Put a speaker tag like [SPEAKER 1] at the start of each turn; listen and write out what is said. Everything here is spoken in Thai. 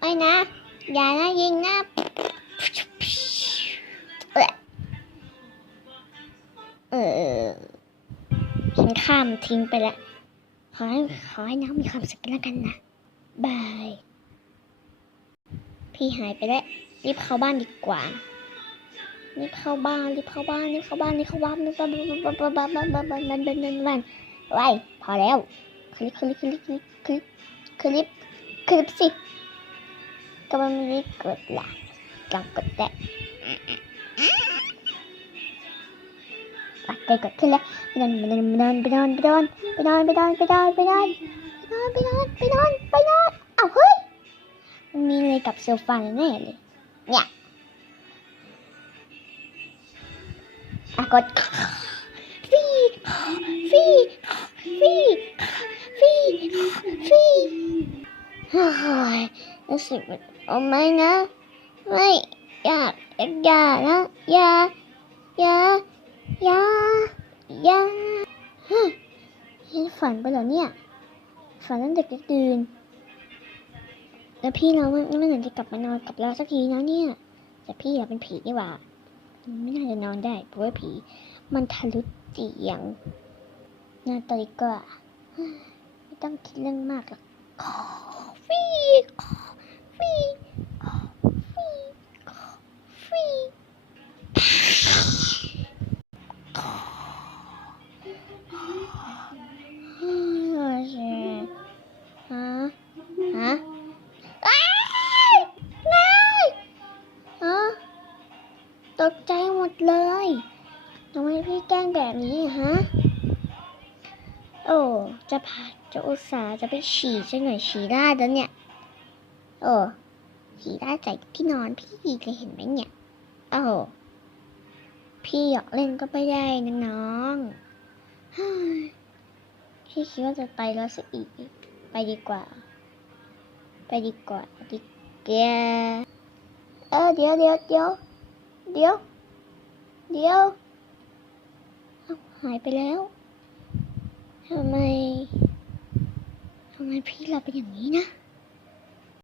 [SPEAKER 1] ไอ้นะ อย่านะยิงนะเออเออฉันข้ามทิ้งไปแล้วขอให้ขอให้น้องมีความสุขแล้วกันนะ บาย พี่หายไปแล้ว รีบเข้าบ้านดีกว่า รีบเข้าบ้าน รีบเข้าบ้าน รีบเข้าบ้าน รีบเข้าบ้านรีบเข้าบ้านรีบเข้าบ้านรีบเข้าบ้านรีบเข้าบ้านรีบเข้าบ้านรีบเข้าบ้านรีบเข้าบ้านรีบเข้าบ้านรีบเข้าบ้านรีบเข้าบ้านไว้พอแล้วคลิปคลิปคลิปคลิปคลิปคลิปคลิปสิ ก็ไม่ได้กดลค์ลองกดได้ปัดได้กดขึ้นแล้วไปนอนไปนอนไปนอนไปนอนไปนอนไปนอนไปนอนไปนอนไปนอนไปนอนไปนอนไปนอนเอ้าเฮ้ยมันมีอะไรกับโซฟาแน่เลยเนี่ยอะกดฟีฟีฟีฟีฟีฮ้ย รู้สึกแบบอ้ไม่นะ ไม่อยากอยากอย่านะอย่าอย่าอย่าอย่าเฮ้ยฝันไปเหรอเนี่ย ฝันตั้งแต่ดึกดื่นแล้วพี่เราไม่ไม่เหมือนจะกลับมานอนกับเราสักทีนะเนี่ย แต่พี่อยาเป็นผีนี่หว่า ไม่น่าจะนอนได้เพราะว่าผี มันทะลุเตียงนอนต่อดีกว่าไม่ต้องคิดเรื่องมากหรอกฟีฟีฟีฟีเฮ้ยฮะฮะอ้ายนายฮะตกใจหมดเลยทำไมพี่แกล้งแบบนี้ฮะ โอ้ จะพาจะอุตส่าห์จะไปฉี่ซะหน่อยฉี่ได้แล้วเนี่ย โอ้ฉี่ได้ใส่ที่นอนพี่เลยเห็นไหมเนี่ย โอ้ พี่อยากเล่นก็ไปได้นะน้อง พี่คิดว่าจะไปแล้วสิอีก ไปดีกว่า ไปดีกว่าดีกเออเดี๋ยวเดี๋ยวเดี๋ยวเดี๋ยวเดี๋ยวหายไปแล้วทำไมทำไมพี่เราเป็นอย่างนี้นะ